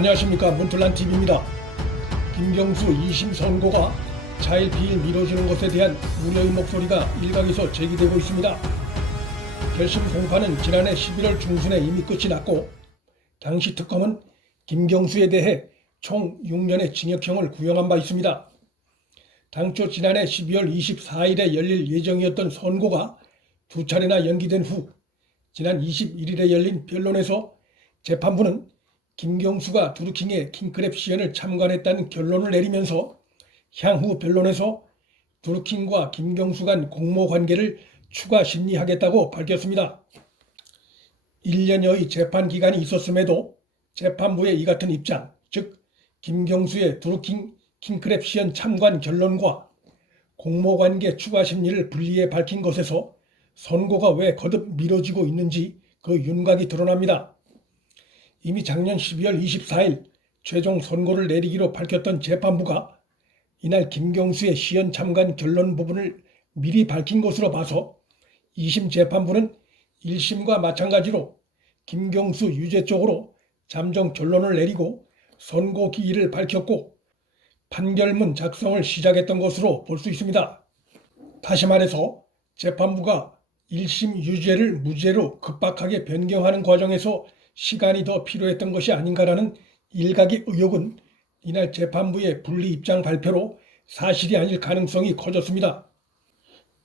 안녕하십니까. 문틀란TV입니다. 김경수 2심 선고가 차일 비일 미뤄지는 것에 대한 우려의 목소리가 일각에서 제기되고 있습니다. 결심 공판은 지난해 11월 중순에 이미 끝이 났고 당시 특검은 김경수에 대해 총 6년의 징역형을 구형한 바 있습니다. 당초 지난해 12월 24일에 열릴 예정이었던 선고가 두 차례나 연기된 후 지난 21일에 열린 변론에서 재판부는 김경수가 두루킹의 킹크랩 시연을 참관했다는 결론을 내리면서 향후 변론에서 두루킹과 김경수 간 공모관계를 추가 심리하겠다고 밝혔습니다. 1년여의 재판 기간이 있었음에도 재판부의 이 같은 입장, 즉 김경수의 두루킹 킹크랩 시연 참관 결론과 공모관계 추가 심리를 분리해 밝힌 것에서 선고가 왜 거듭 미뤄지고 있는지 그 윤곽이 드러납니다. 이미 작년 12월 24일 최종 선고를 내리기로 밝혔던 재판부가 이날 김경수의 시연 참관 결론 부분을 미리 밝힌 것으로 봐서 2심 재판부는 1심과 마찬가지로 김경수 유죄 쪽으로 잠정 결론을 내리고 선고 기일을 밝혔고 판결문 작성을 시작했던 것으로 볼 수 있습니다. 다시 말해서 재판부가 1심 유죄를 무죄로 급박하게 변경하는 과정에서 시간이 더 필요했던 것이 아닌가라는 일각의 의혹은 이날 재판부의 분리 입장 발표로 사실이 아닐 가능성이 커졌습니다.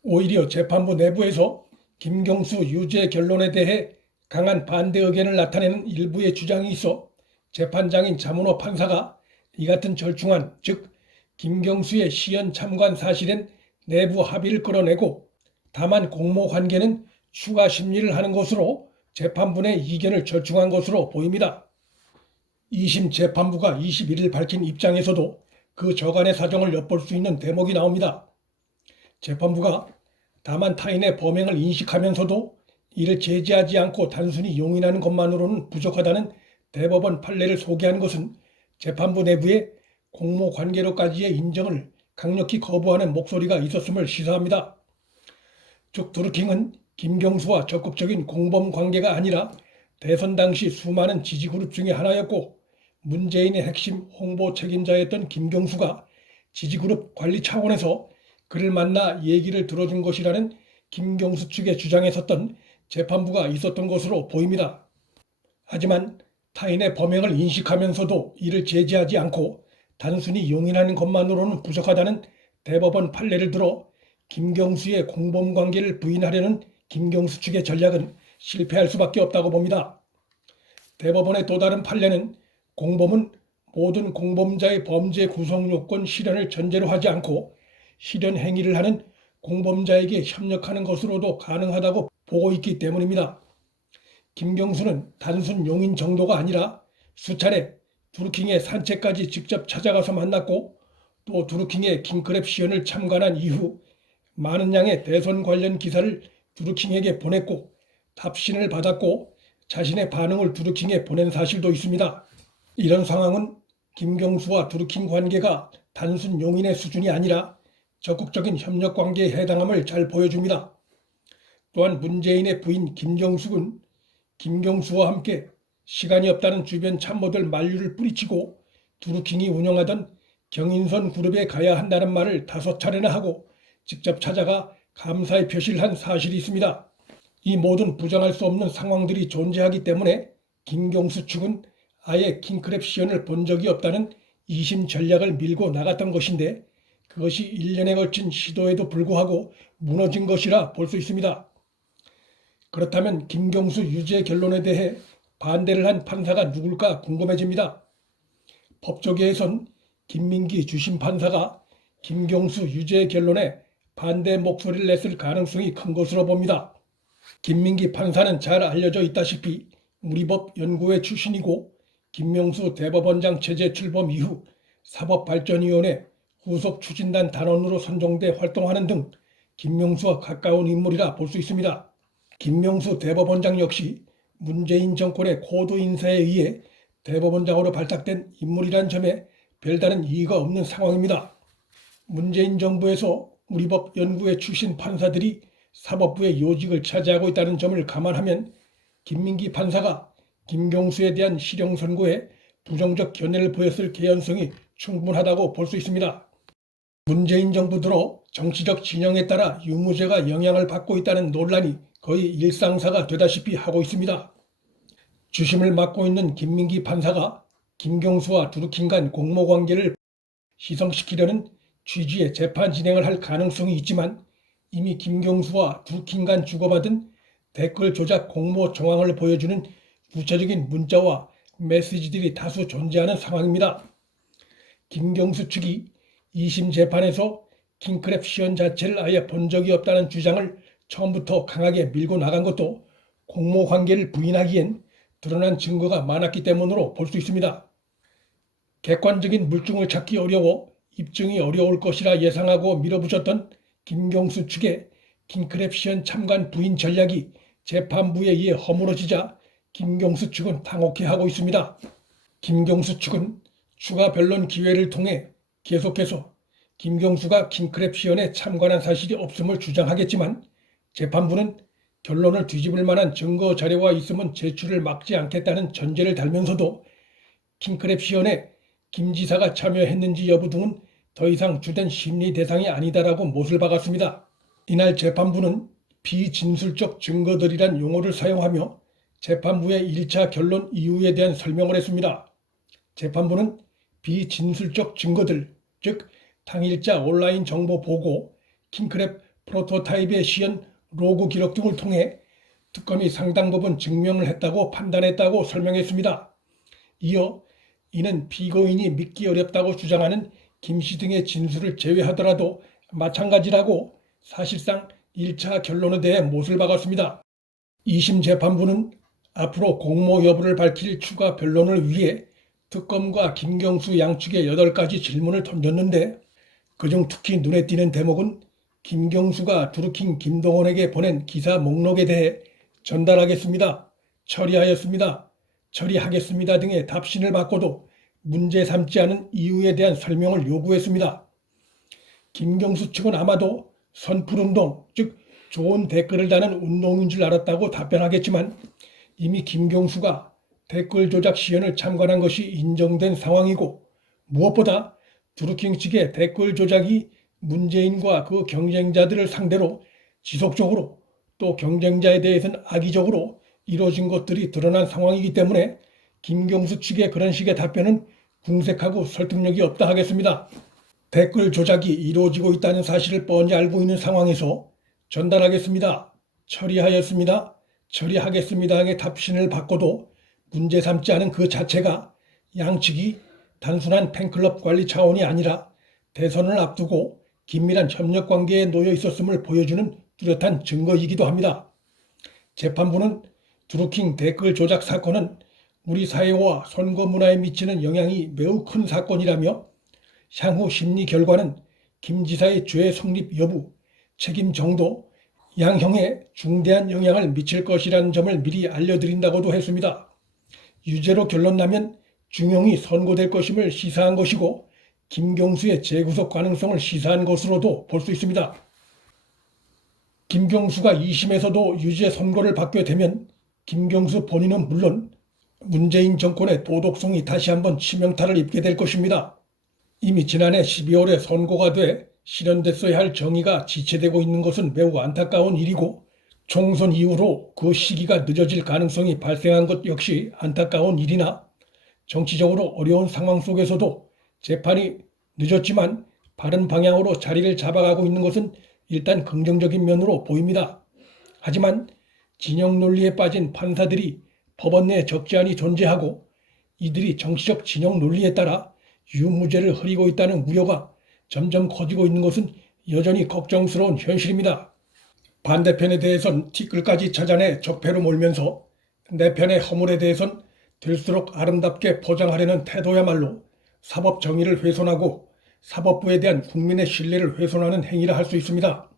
오히려 재판부 내부에서 김경수 유죄 결론에 대해 강한 반대 의견을 나타내는 일부의 주장이 있어 재판장인 자문호 판사가 이 같은 절충안, 즉 김경수의 시연 참관 사실엔 내부 합의를 끌어내고 다만 공모 관계는 추가 심리를 하는 것으로 재판부 내 이견을 절충한 것으로 보입니다. 2심 재판부가 21일 밝힌 입장에서도 그 저간의 사정을 엿볼 수 있는 대목이 나옵니다. 재판부가 다만 타인의 범행을 인식하면서도 이를 제지하지 않고 단순히 용인하는 것만으로는 부족하다는 대법원 판례를 소개한 것은 재판부 내부에 공모 관계로까지의 인정을 강력히 거부하는 목소리가 있었음을 시사합니다. 즉 두루킹은 김경수와 적극적인 공범 관계가 아니라 대선 당시 수많은 지지그룹 중에 하나였고 문재인의 핵심 홍보 책임자였던 김경수가 지지그룹 관리 차원에서 그를 만나 얘기를 들어준 것이라는 김경수 측의 주장에 섰던 재판부가 있었던 것으로 보입니다. 하지만 타인의 범행을 인식하면서도 이를 제지하지 않고 단순히 용인하는 것만으로는 부족하다는 대법원 판례를 들어 김경수의 공범 관계를 부인하려는 김경수 측의 전략은 실패할 수밖에 없다고 봅니다. 대법원의 또 다른 판례는 공범은 모든 공범자의 범죄 구성 요건 실현을 전제로 하지 않고 실현 행위를 하는 공범자에게 협력하는 것으로도 가능하다고 보고 있기 때문입니다. 김경수는 단순 용인 정도가 아니라 수차례 두루킹의 산책까지 직접 찾아가서 만났고 또 두루킹의 킹크랩 시연을 참관한 이후 많은 양의 대선 관련 기사를 두루킹에게 보냈고 답신을 받았고 자신의 반응을 두루킹에 보낸 사실도 있습니다. 이런 상황은 김경수와 두루킹 관계가 단순 용인의 수준이 아니라 적극적인 협력 관계에 해당함을 잘 보여줍니다. 또한 문재인의 부인 김정숙은 김경수와 함께 시간이 없다는 주변 참모들 만류를 뿌리치고 두루킹이 운영하던 경인선 그룹에 가야 한다는 말을 5차례나 하고 직접 찾아가 감사의 표시를 한 사실이 있습니다. 이 모든 부정할 수 없는 상황들이 존재하기 때문에 김경수 측은 아예 킹크랩 시연을 본 적이 없다는 2심 전략을 밀고 나갔던 것인데 그것이 1년에 걸친 시도에도 불구하고 무너진 것이라 볼 수 있습니다. 그렇다면 김경수 유죄 결론에 대해 반대를 한 판사가 누굴까 궁금해집니다. 법조계에선 김민기 주심 판사가 김경수 유죄 결론에 반대 목소리를 냈을 가능성이 큰 것으로 봅니다. 김민기 판사는 잘 알려져 있다시피 우리법 연구회 출신이고 김명수 대법원장 체제 출범 이후 사법발전위원회 후속 추진단 단원으로 선정돼 활동하는 등 김명수와 가까운 인물이라 볼 수 있습니다. 김명수 대법원장 역시 문재인 정권의 코드 인사에 의해 대법원장으로 발탁된 인물이란 점에 별다른 이의가 없는 상황입니다. 문재인 정부에서 우리법 연구회 출신 판사들이 사법부의 요직을 차지하고 있다는 점을 감안하면 김민기 판사가 김경수에 대한 실형 선고에 부정적 견해를 보였을 개연성이 충분하다고 볼 수 있습니다. 문재인 정부 들어 정치적 진영에 따라 유무죄가 영향을 받고 있다는 논란이 거의 일상사가 되다시피 하고 있습니다. 주심을 맡고 있는 김민기 판사가 김경수와 드루킹 간 공모관계를 희석시키려는 취지의 재판 진행을 할 가능성이 있지만 이미 김경수와 드루킹 간 주고받은 댓글 조작 공모 정황을 보여주는 구체적인 문자와 메시지들이 다수 존재하는 상황입니다. 김경수 측이 2심 재판에서 킹크랩 시연 자체를 아예 본 적이 없다는 주장을 처음부터 강하게 밀고 나간 것도 공모 관계를 부인하기엔 드러난 증거가 많았기 때문으로 볼 수 있습니다. 객관적인 물증을 찾기 어려워 입증이 어려울 것이라 예상하고 밀어붙였던 김경수 측의 킹크랩 시연 참관 부인 전략이 재판부에 의해 허물어지자 김경수 측은 당혹해하고 있습니다. 김경수 측은 추가 변론 기회를 통해 계속해서 김경수가 킹크랩 시연에 참관한 사실이 없음을 주장하겠지만 재판부는 결론을 뒤집을 만한 증거 자료가 있으면 제출을 막지 않겠다는 전제를 달면서도 킹크랩 시연에 김 지사가 참여했는지 여부 등은 더 이상 주된 심리 대상이 아니다라고 못을 박았습니다. 이날 재판부는 비진술적 증거들이란 용어를 사용하며 재판부의 1차 결론 이유에 대한 설명을 했습니다. 재판부는 비진술적 증거들, 즉 당일자 온라인 정보 보고, 킹크랩 프로토타입의 시연 로그 기록 등을 통해 특검이 상당 부분 증명을 했다고 판단했다고 설명했습니다. 이어 이는 피고인이 믿기 어렵다고 주장하는 김씨 등의 진술을 제외하더라도 마찬가지라고 사실상 1차 결론에 대해 못을 박았습니다. 2심 재판부는 앞으로 공모 여부를 밝힐 추가 변론을 위해 특검과 김경수 양측에 8가지 질문을 던졌는데 그중 특히 눈에 띄는 대목은 김경수가 드루킹 김동원에게 보낸 기사 목록에 대해 전달하겠습니다, 처리하였습니다, 처리하겠습니다 등의 답신을 받고도 문제 삼지 않은 이유에 대한 설명을 요구했습니다. 김경수 측은 아마도 선풀운동, 즉 좋은 댓글을 다는 운동인 줄 알았다고 답변하겠지만 이미 김경수가 댓글 조작 시연을 참관한 것이 인정된 상황이고 무엇보다 드루킹 측의 댓글 조작이 문재인과 그 경쟁자들을 상대로 지속적으로 또 경쟁자에 대해서는 악의적으로 이루어진 것들이 드러난 상황이기 때문에 김경수 측의 그런 식의 답변은 궁색하고 설득력이 없다 하겠습니다. 댓글 조작이 이루어지고 있다는 사실을 뻔히 알고 있는 상황에서 전달하겠습니다, 처리하였습니다, 처리하겠습니다의 답신을 받고도 문제 삼지 않은 그 자체가 양측이 단순한 팬클럽 관리 차원이 아니라 대선을 앞두고 긴밀한 협력관계에 놓여 있었음을 보여주는 뚜렷한 증거이기도 합니다. 재판부는 드루킹 댓글 조작 사건은 우리 사회와 선거 문화에 미치는 영향이 매우 큰 사건이라며 향후 심리 결과는 김 지사의 죄 성립 여부, 책임 정도, 양형에 중대한 영향을 미칠 것이라는 점을 미리 알려드린다고도 했습니다. 유죄로 결론 나면 중형이 선고될 것임을 시사한 것이고 김경수의 재구속 가능성을 시사한 것으로도 볼 수 있습니다. 김경수가 2심에서도 유죄 선고를 받게 되면 김경수 본인은 물론 문재인 정권의 도덕성이 다시 한번 치명타를 입게 될 것입니다. 이미 지난해 12월에 선고가 돼 실현됐어야 할 정의가 지체되고 있는 것은 매우 안타까운 일이고 총선 이후로 그 시기가 늦어질 가능성이 발생한 것 역시 안타까운 일이나 정치적으로 어려운 상황 속에서도 재판이 늦었지만 바른 방향으로 자리를 잡아가고 있는 것은 일단 긍정적인 면으로 보입니다. 하지만 진영 논리에 빠진 판사들이 법원 내에 적지 않이 존재하고 이들이 정치적 진영 논리에 따라 유무죄를 흐리고 있다는 우려가 점점 커지고 있는 것은 여전히 걱정스러운 현실입니다. 반대편에 대해선 티끌까지 찾아내 적폐로 몰면서 내 편의 허물에 대해선 될수록 아름답게 포장하려는 태도야말로 사법 정의를 훼손하고 사법부에 대한 국민의 신뢰를 훼손하는 행위라 할 수 있습니다.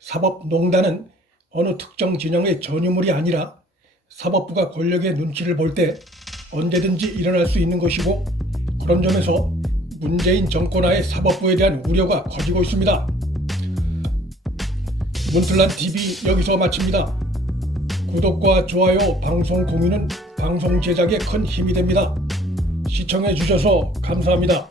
사법농단은 어느 특정 진영의 전유물이 아니라 사법부가 권력의 눈치를 볼 때 언제든지 일어날 수 있는 것이고 그런 점에서 문재인 정권하의 사법부에 대한 우려가 커지고 있습니다. 문틀란TV 여기서 마칩니다. 구독과 좋아요, 방송 공유는 방송 제작에 큰 힘이 됩니다. 시청해 주셔서 감사합니다.